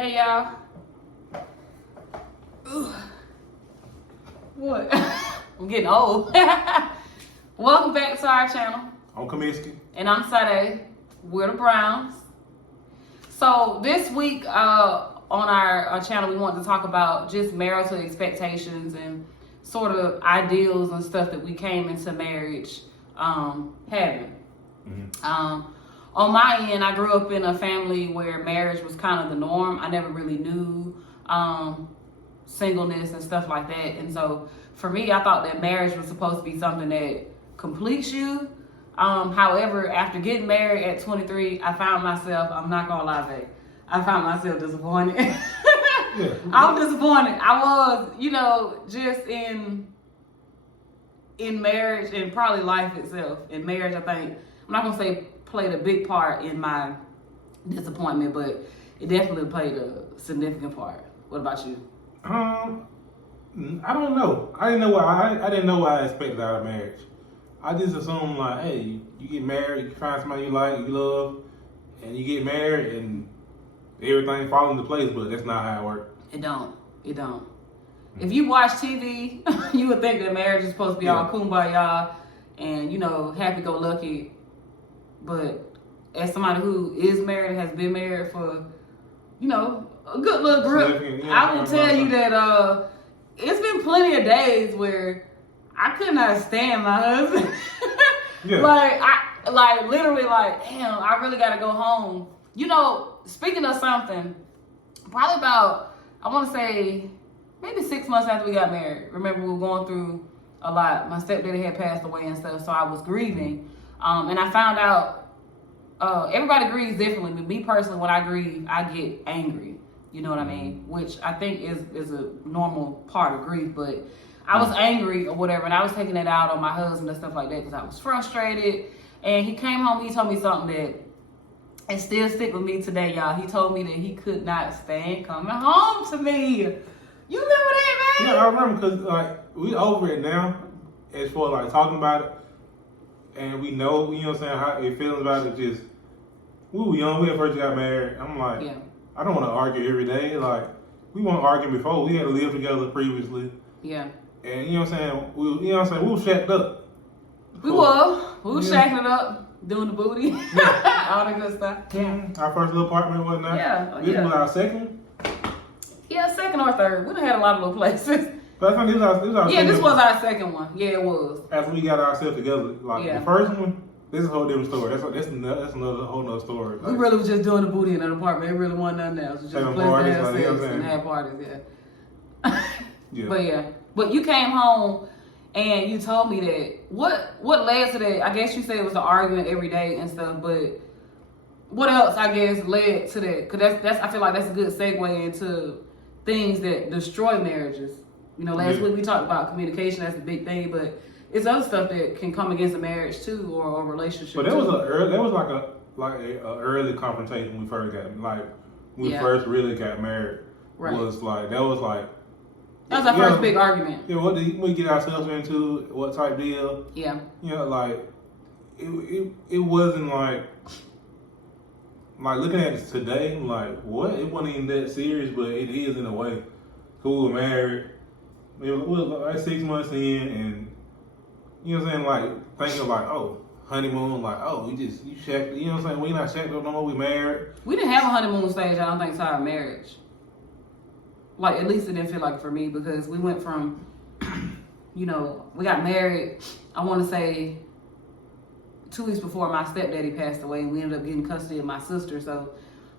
Hey y'all. Ooh. What? I'm getting old. Welcome back to our channel. I'm Carmiski. And I'm Sada. We're the Browns. So this week on our channel, we want to talk about just marital expectations and sort of ideals and stuff that we came into marriage having. Mm-hmm. On my end, I grew up in a family where marriage was kind of the norm. I never really knew singleness and stuff like that. And so for me, I thought that marriage was supposed to be something that completes you. However, after getting married at 23, I found myself, I'm not gonna lie, babe, I found myself disappointed. Yeah. I was disappointed. I was, just in marriage and probably life itself. In marriage, I think, I'm not gonna say played a big part in my disappointment, but it definitely played a significant part. What about you? I don't know. I didn't know what I expected out of marriage. I just assumed like, hey, you get married, you find somebody you like, you love, and you get married and everything falls into place, but that's not how it works. It don't. Mm-hmm. If you watch TV, you would think that marriage is supposed to be all kumbaya and, happy-go-lucky. But as somebody who is married, has been married for, a good little grip, I will tell you that it's been plenty of days where I could not stand my husband. Yeah. Literally, damn, I really got to go home. Speaking of something, probably about, I want to say, maybe 6 months after we got married. Remember, we were going through a lot. My stepdaddy had passed away and stuff, so I was grieving. And I found out everybody grieves differently, but me personally, when I grieve, I get angry. You know what I mean? Which I think is a normal part of grief, but I was angry or whatever, and I was taking it out on my husband and stuff like that because I was frustrated. And he came home, he told me something that it still stick with me today, y'all. He told me that he could not stand coming home to me. You remember that, man? Yeah, I remember because we over it now as far as talking about it. And we know, how it feels about it. Just, we were young, we had first got married. I'm like, I don't want to argue every day. Like, we weren't arguing before. We had to live together previously. Yeah. And we were shacked up. We were shacking it up, doing the booty, all that good stuff. Yeah. Our first little apartment and whatnot. Yeah. This was our second? Yeah, second or third. We done had a lot of little places. But I think this was our second one. Yeah, it was. After we got ourselves together, the first one, this is a whole different story. That's another whole nother story. We really was just doing the booty in an apartment. It really wasn't nothing else. It was just a place to have sex and have parties. Yeah. But you came home and you told me that. What led to that? I guess you said it was an argument every day and stuff. But what else? I guess led to that? Because that's I feel like that's a good segue into things that destroy marriages. Last week we talked about communication. That's a big thing, but it's other stuff that can come against a marriage too, or a relationship. But there was a early confrontation when we first first really got married. Right. That was our first big argument. Yeah, what did we get ourselves into? What type deal? Yeah. It wasn't like looking at it today. What? It wasn't even that serious, but it is in a way. We were married. We were 6 months in, and thinking honeymoon, you shacked, we not shacked up no more, we married. We didn't have a honeymoon stage, I don't think, to our marriage. At least it didn't feel like it for me, because we went from, we got married, I want to say 2 weeks before my stepdaddy passed away, and we ended up getting custody of my sister, so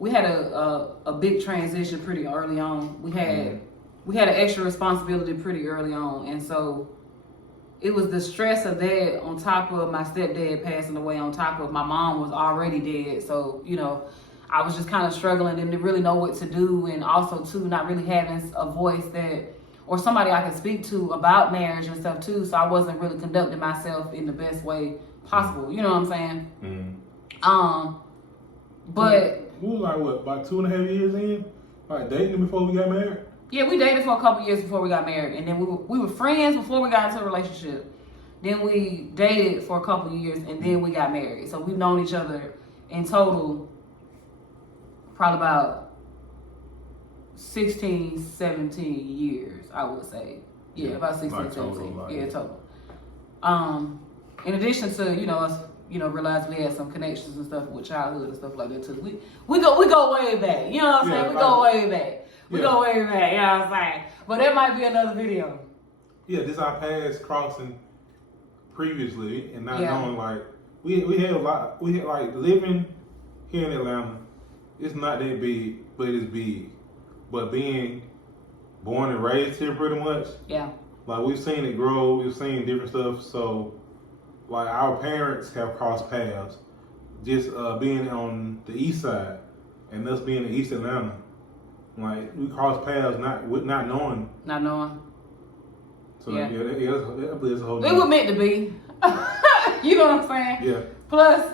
we had a big transition pretty early on. We had an extra responsibility pretty early on. And so it was the stress of that on top of my stepdad passing away, on top of my mom was already dead. So, I was just kind of struggling and didn't really know what to do. And also, too, not really having a voice or somebody I could speak to about marriage and stuff, too. So I wasn't really conducting myself in the best way possible. You know what I'm saying? Mm-hmm. But... We were about 2.5 years in? Dating before we got married? Yeah, we dated for a couple years before we got married, and then we were friends before we got into a relationship. Then we dated for a couple years, and then we got married. So we've known each other in total probably about 16, 17 years, I would say. Yeah, about 16, like 17. Total, yeah, total. In addition to, us, realize we had some connections and stuff with childhood and stuff like that too. We go way back. You know what I'm saying? We go way back. We go way back, you know what I'm saying? But that might be another video. Yeah, this our paths crossing previously and not knowing like we had a lot like living here in Atlanta, it's not that big, but it's big. But being born and raised here pretty much. Yeah. Like we've seen it grow, we've seen different stuff. So like our parents have crossed paths. Just being on the east side and us being in East Atlanta. Like we crossed paths not knowing. Not knowing. So it's a whole it was meant to be. You know what I'm saying? Yeah. Plus,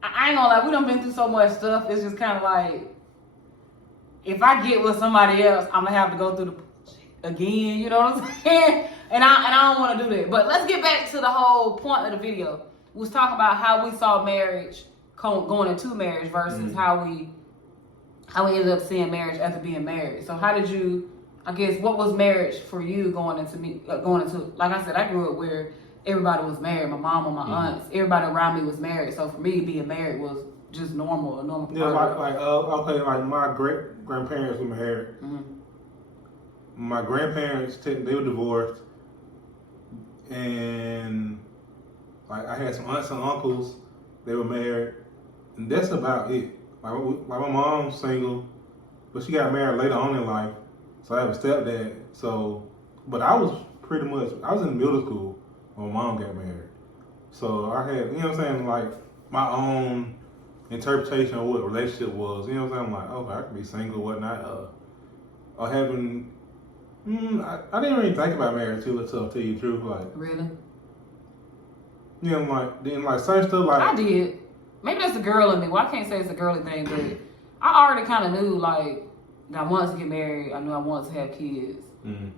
I ain't gonna lie, we done been through so much stuff. It's just kind of like, if I get with somebody else, I'm gonna have to go through the again. You know what I'm saying? And I don't want to do that. But let's get back to the whole point of the video. We was talking about how we saw marriage going into marriage versus how we ended up seeing marriage after being married. So how did you? I guess what was marriage for you going into like I said, I grew up where everybody was married. My mom and my aunts, everybody around me was married. So for me, being married was just normal, a normal. Yeah, like my great grandparents were married. Mm-hmm. My grandparents, they were divorced, and like I had some aunts and uncles, they were married, and that's about it. Like my mom's single, but she got married later on in life. So I have a stepdad. So, but I was in middle school when my mom got married. So I had, you know what I'm saying, like my own interpretation of what a relationship was. You know what I'm saying? I'm like, okay, I could be single, whatnot. Or having, I didn't really think about marriage too, to tell you the truth. Like, really? You know, like certain stuff like. I did. Maybe that's a girl in me. Well, I can't say it's a girly thing, but I already kind of knew, like, I wanted to get married. I knew I wanted to have kids. Mm-hmm.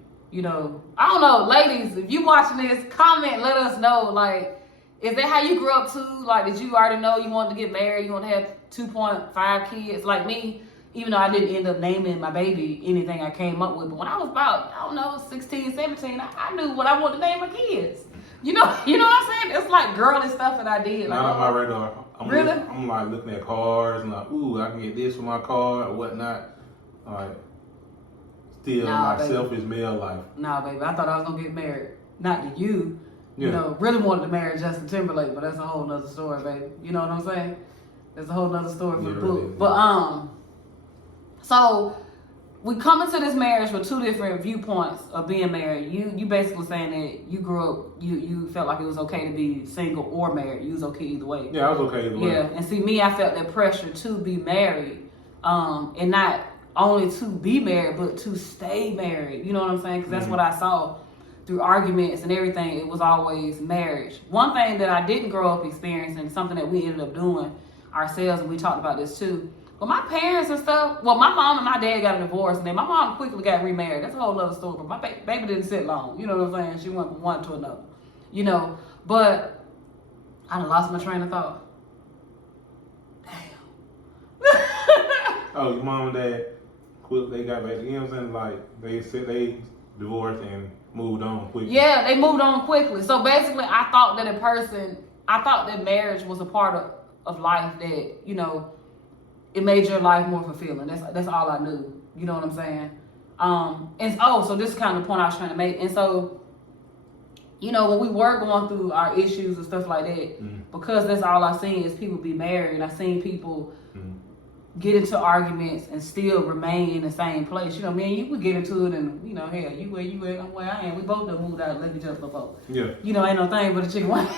I don't know, ladies, if you watching this, comment, let us know, like, is that how you grew up too? Like, did you already know you wanted to get married? You want to have 2.5 kids? Like me, even though I didn't end up naming my baby anything I came up with. But when I was about, 16, 17, I knew what I wanted to name my kids. You know what I'm saying? It's like girly stuff that I did. Not on my radar. Really? I'm like looking at cars and like, ooh, I can get this for my car or whatnot. Like, still my selfish male life. Nah, baby, I thought I was gonna get married. Not to you. Yeah. Really wanted to marry Justin Timberlake, but that's a whole nother story, baby. You know what I'm saying? That's a whole nother story for the book. Really. But so we come into this marriage with two different viewpoints of being married. You basically saying that you grew up, you felt like it was okay to be single or married. You was okay either way. Yeah, I was okay either way. Yeah, and see me, I felt that pressure to be married, and not only to be married, but to stay married. You know what I'm saying? Because that's what I saw through arguments and everything. It was always marriage. One thing that I didn't grow up experiencing, something that we ended up doing ourselves, and we talked about this too. But my parents and stuff, well, my mom and my dad got a divorce, and then my mom quickly got remarried. That's a whole other story. But my baby didn't sit long. You know what I'm saying? She went from one to another. But I done lost my train of thought. Damn. Oh, your mom and dad, they got back. You know what I'm saying? Like they said they divorced and moved on quickly. Yeah, they moved on quickly. So basically, I thought that marriage was a part of life that, it made your life more fulfilling. That's all I knew. You know what I'm saying? So this is kind of the point I was trying to make. And so, when we were going through our issues and stuff like that, because that's all I seen is people be married. I seen people get into arguments and still remain in the same place. You would get into it and, hell, you where you at, I'm where I am. We both done moved out and left each other before. Yeah. Ain't no thing but a chicken wing.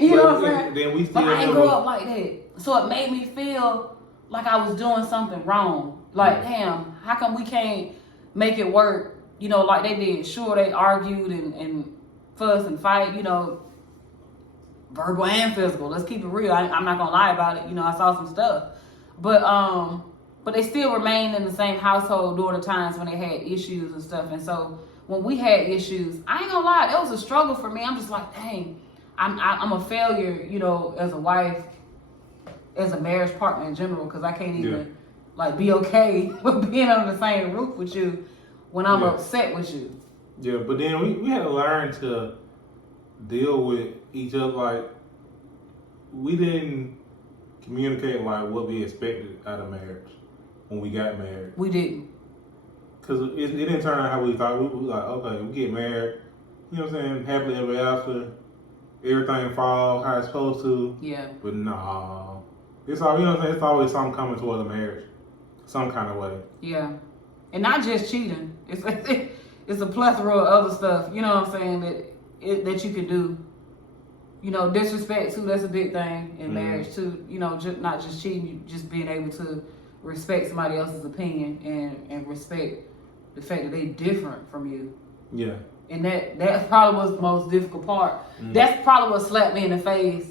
You know what I'm saying? Then we still but I ain't grow up like that. So it made me feel like I was doing something wrong. Like, damn, how come we can't make it work, like they did? Sure, they argued and fuss and fight, verbal and physical. Let's keep it real. I'm not gonna lie about it. I saw some stuff. But they still remained in the same household during the times when they had issues and stuff. And so when we had issues, I ain't gonna lie, it was a struggle for me. I'm just like, dang, I'm a failure, as a wife, as a marriage partner in general, because I can't even like be okay with being under the same roof with you when I'm upset with you. Yeah, but then we had to learn to deal with each other. Like, we didn't communicate like what we expected out of marriage when we got married. We didn't. Because it didn't turn out how we thought. We like, okay, we get married, you know what I'm saying, happily ever after, everything fall how it's supposed to. Yeah. But nah, it's all, you know what I'm saying, it's always something coming toward the marriage, some kind of way. Yeah. And not just cheating. It's a plethora of other stuff, you know what I'm saying, that you can do. You know, disrespect too, that's a big thing in marriage too. You know, not just cheating, you just being able to respect somebody else's opinion and respect the fact that they different from you. Yeah. And that probably was the most difficult part. That's probably what slapped me in the face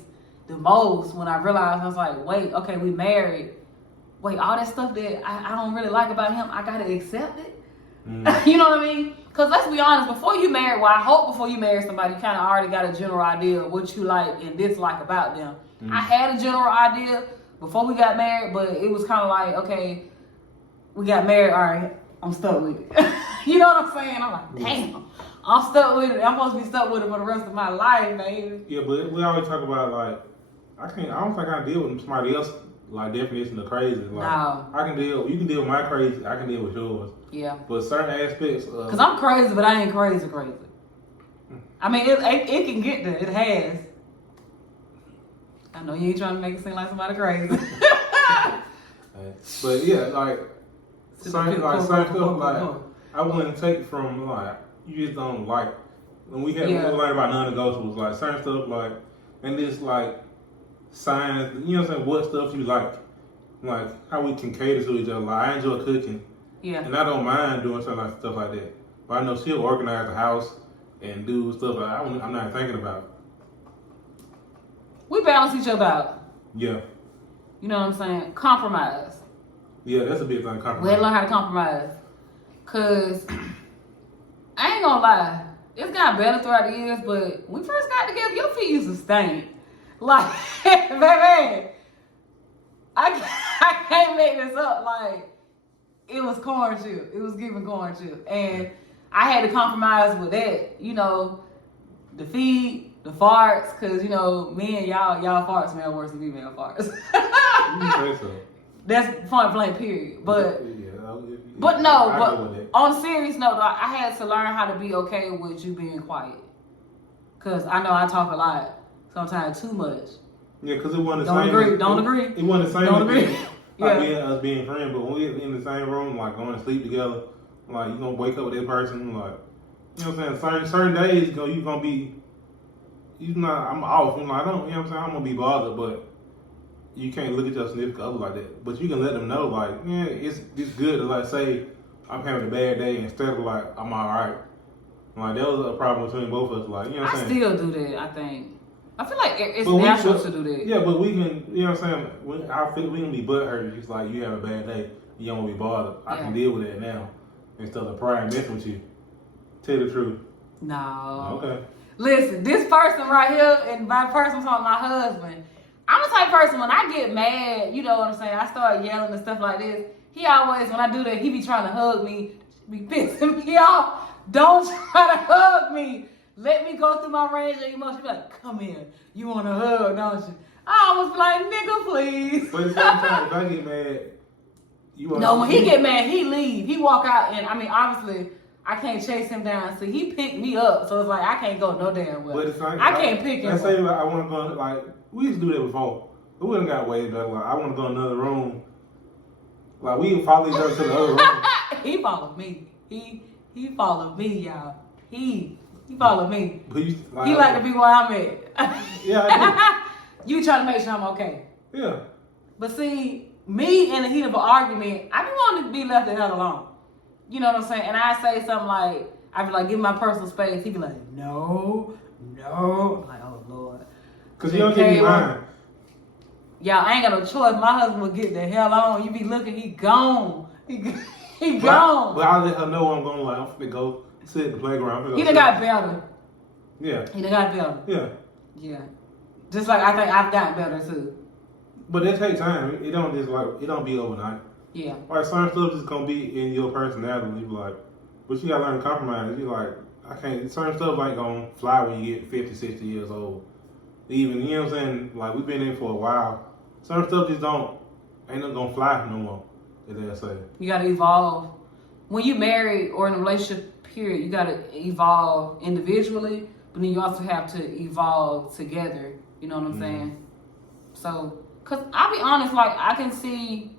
the most when I realized, I was like, wait, okay, we married. Wait, all that stuff that I don't really like about him, I gotta accept it? You know what I mean? Because let's be honest, before you marry, I hope before you marry somebody, you kind of already got a general idea of what you like and dislike about them. I had a general idea before we got married, but it was kind of like, okay, we got married, all right, I'm stuck with it. You know what I'm saying? I'm like, damn, I'm stuck with it. I'm supposed to be stuck with it for the rest of my life, baby. Yeah, but we always talk about, like, I don't think I can deal with somebody else, like, definition of crazy. Like, No. you can deal with my crazy, I can deal with yours. Yeah. But certain aspects of... Because I'm crazy, but I ain't crazy. I mean, it can get there. It has. I know you ain't trying to make it seem like somebody crazy. But yeah, like, certain stuff, like, I wouldn't take from, like, you just don't like. When we learned about non-negotiables, like, certain stuff, like, and this, like, signs, you know what I'm saying, what stuff you like how we can cater to each other. Like, I enjoy cooking. Yeah. And I don't mind doing stuff like that. But I know she'll organize the house and do stuff like I'm not thinking about. We balance each other out. Yeah. You know what I'm saying? Compromise. Yeah, that's a big thing, compromise. We had to learn how to compromise. Because, I ain't gonna lie, it's gotten better throughout the years, but when we first got together, your feet used to stink. Like, baby, I can't make this up. Like, it was corn chip. It was giving corn chip. And I had to compromise with that. You know, the feed, the farts, because, you know, me and y'all farts smell worse than female farts. You say so. That's point blank, period. But but on a serious note, I had to learn how to be okay with you being quiet. Because I know I talk a lot, sometimes too much. Yeah, because it wasn't the same. Don't agree. It wasn't the same. Don't agree. Us being friends, but when we're in the same room, like going to sleep together, like you gonna wake up with that person, like you know what I'm saying. Certain days, you gonna be, I'm off. You know, I don't. You know what I'm saying. I'm gonna be bothered, but you can't look at your significant other like that. But you can let them know, like, yeah, it's good to like say I'm having a bad day instead of like I'm all right. Like that was a problem between both of us. Like you know what I'm saying. I still do that. I think. I feel like it's natural to do that. Yeah, but we can, you know what I'm saying? I feel we can be butthurt. It's like you have a bad day, you don't want to be bothered. I can deal with that now instead of pride and messing with you. Tell the truth. No. Okay. Listen, this person right here, and by person I'm talking my husband. I'm the type of person when I get mad, you know what I'm saying? I start yelling and stuff like this. He always, when I do that, he be trying to hug me, be pissing me off. Don't try to hug me. Let me go through my range of emotions. Be like, come here. You want a hug, don't you? I always be like, nigga, please. But sometimes if I get mad, No, when he get mad, he leave. He walk out, and I mean, obviously, I can't chase him down. So he picked me up. So it's like, I can't go no damn well. But I can't pick him up. Let's say I want to go, like, we used to do that before. But we done got way better. Like, I want to go in another room. Like, we follow each other to the other room. He followed me. He followed me, y'all. He followed me. But he like to be where I'm at. Yeah, I do. You try to make sure I'm okay. Yeah. But see, me in the heat of an argument, I be wanting to be left the hell alone. You know what I'm saying? And I say something like, I be like, give me my personal space. He be like, no. I'm like, oh Lord. Because you don't give me mine. Y'all, I ain't got no choice. My husband will get the hell on. You be looking, he gone. He gone. But I'll let her know I'm going, like, I'm finna go sit in the playground. He done got better. Yeah. He done got better. Yeah. Yeah. Just like I think I've gotten better too. But it takes time. It don't be overnight. Yeah. Like, certain stuff is gonna be in your personality. You be like, but you gotta learn to compromise. You like, I can't, certain stuff like gonna fly when you get 50, 60 years old. Even, you know what I'm saying? Like, we've been in for a while. Certain stuff just ain't not gonna fly no more, as they say. You gotta evolve. When you married or in a relationship, period, you gotta evolve individually, but then you also have to evolve together. You know what I'm saying? So, cause I'll be honest, like I can see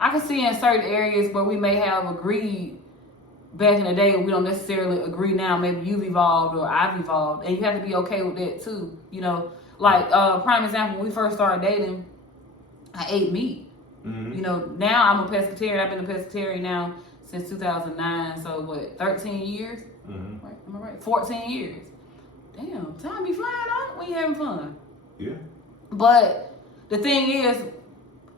in certain areas where we may have agreed back in the day, we don't necessarily agree now. Maybe you've evolved or I've evolved, and you have to be okay with that too. You know, like prime example, when we first started dating, I ate meat. You know, now I'm a pescatarian. I've been a pescatarian now since 2009. So what, 13 years? Right, am I right? 14 years. Damn, time be flying on when you having fun. Yeah. But the thing is,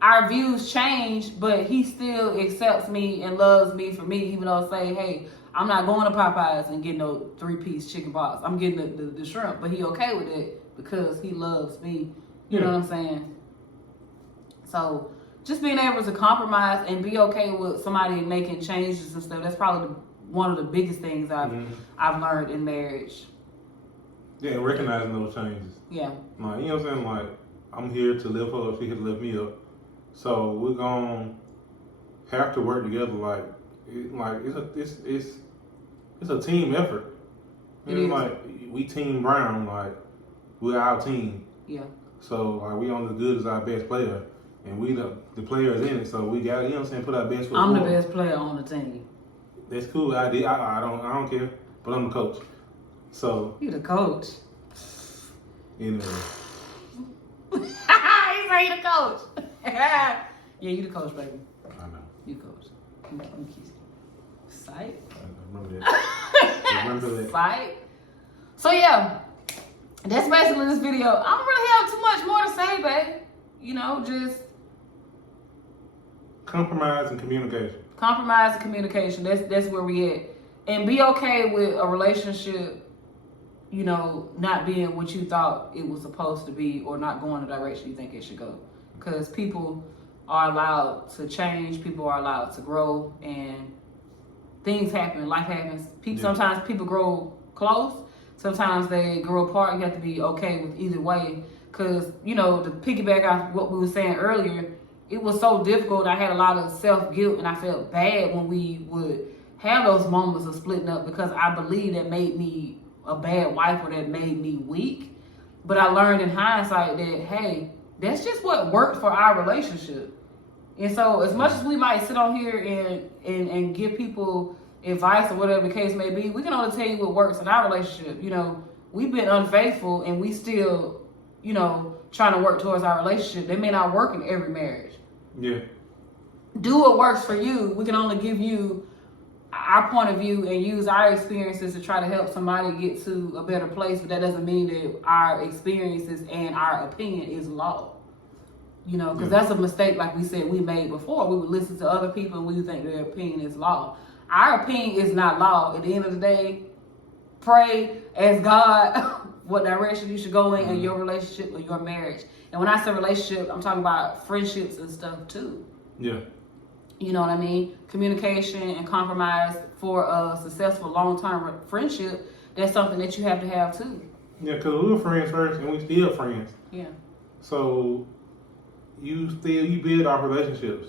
our views change, but he still accepts me and loves me for me, even though say, hey, I'm not going to Popeyes and getting no 3-piece chicken box. I'm getting the shrimp, but he okay with it because he loves me. You know what I'm saying? So just being able to compromise and be okay with somebody making changes and stuff, that's probably one of the biggest things I've learned in marriage. Yeah, and recognizing those changes. Yeah. Like, you know what I'm saying? Like, I'm here to lift her up, she here to lift me up. So we're gonna have to work together. Like it's a team effort. You know, like we Team Brown, like we're our team. Yeah. So like we only as good as our best player, and we the players in it. So we got, you know what I'm saying, put our best foot I'm forward. the best player on the team. That's cool. I don't care, but I'm the coach. So you the coach. Anyway. He's like, you the coach. Yeah, you the coach, baby. I know. You coach. I'm kidding. Sight. I remember that. Remember that. Sight. So yeah, that's basically this video. I don't really have too much more to say, babe. You know, just compromise and communication. Compromise and communication. That's where we at. And be okay with a relationship, you know, not being what you thought it was supposed to be or not going the direction you think it should go. Because people are allowed to change, people are allowed to grow, and things happen, life happens. Sometimes people grow close, sometimes they grow apart. You have to be okay with either way. Because, you know, to piggyback off what we were saying earlier, it was so difficult. I had a lot of self-guilt, and I felt bad when we would have those moments of splitting up, because I believe that made me a bad wife or that made me weak. But I learned in hindsight that, hey, that's just what worked for our relationship. And so as much as we might sit on here and give people advice or whatever the case may be, we can only tell you what works in our relationship. You know, we've been unfaithful and we still, you know, trying to work towards our relationship. They may not work in every marriage. Yeah. Do what works for you. We can only give you our point of view and use our experiences to try to help somebody get to a better place, but that doesn't mean that our experiences and our opinion is law. You know, because that's a mistake, like we said, we made before. We would listen to other people and we would think their opinion is law. Our opinion is not law. At the end of the day, pray, ask God what direction you should go in your relationship or your marriage. And when I say relationship, I'm talking about friendships and stuff too. Yeah. You know what I mean? Communication and compromise for a successful long-term friendship, that's something that you have to have too. Yeah, because we were friends first and we still friends. Yeah. So you build our relationships.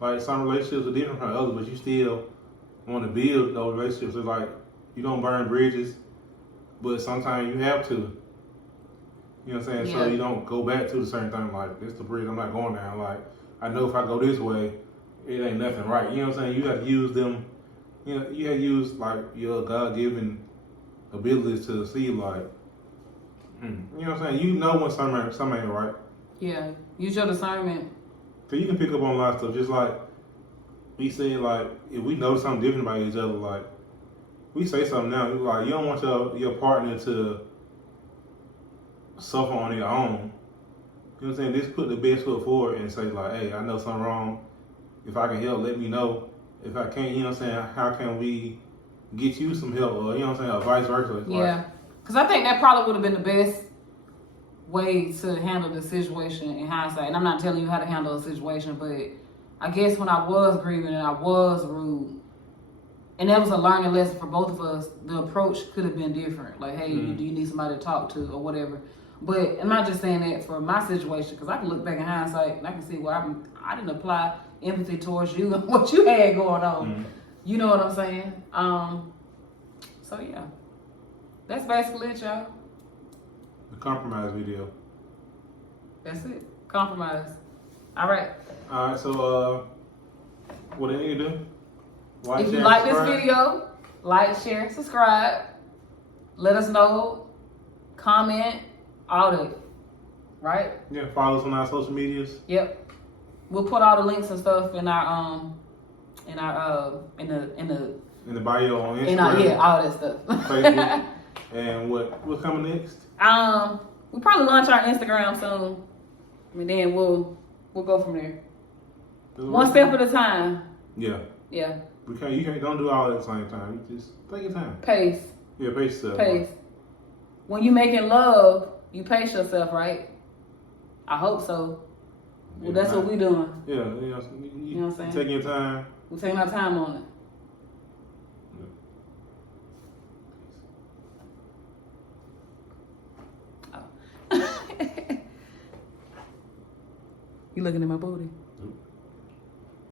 Like, some relationships are different from others, but you still want to build those relationships. It's like you don't burn bridges, but sometimes you have to. You know what I'm saying? Yeah. So you don't go back to the certain thing like, this is the bridge I'm not going down. Like, I know if I go this way, it ain't nothing right. You know what I'm saying? You have to use them. You know, you have to use like your God-given abilities to see like, you know what I'm saying? You know when something ain't right. Yeah. Use your discernment. So you can pick up on a lot of stuff. Just like we say, like if we know something different about each other, like we say something now. Like you don't want your partner to suffer on their own. You know what I'm saying? Just put the best foot forward and say like, hey, I know something wrong. If I can help, let me know. If I can't, you know what I'm saying, how can we get you some help? Or, you know what I'm saying, or vice versa. Yeah. Because I think that probably would have been the best way to handle the situation in hindsight. And I'm not telling you how to handle a situation, but I guess when I was grieving and I was rude, and that was a learning lesson for both of us, the approach could have been different. Like, hey, do you need somebody to talk to or whatever? But I'm not just saying that for my situation, because I can look back in hindsight and I can see where I didn't apply empathy towards you and what you had going on. You know what I'm saying? So yeah, that's basically it, y'all. The compromise video. That's it. Compromise. All right. All right. So what do you need to do? Like, if you like this video, like, share, subscribe. Let us know. Comment. All that. Right? Yeah. Follow us on our social medias. Yep. We'll put all the links and stuff in our in the bio on Instagram. All that stuff. Facebook. And what's coming next? We'll probably launch our Instagram soon. And then we'll go from there. One step at a time. Yeah. Yeah. You can't don't do all at the same time. You just take your time. Pace. Yeah, pace yourself. Pace. When you making love, you pace yourself, right? I hope so. Well, that's what we doing. Yeah, you know what I'm saying? Taking your time. We're taking our time on it. Oh. You looking at my booty?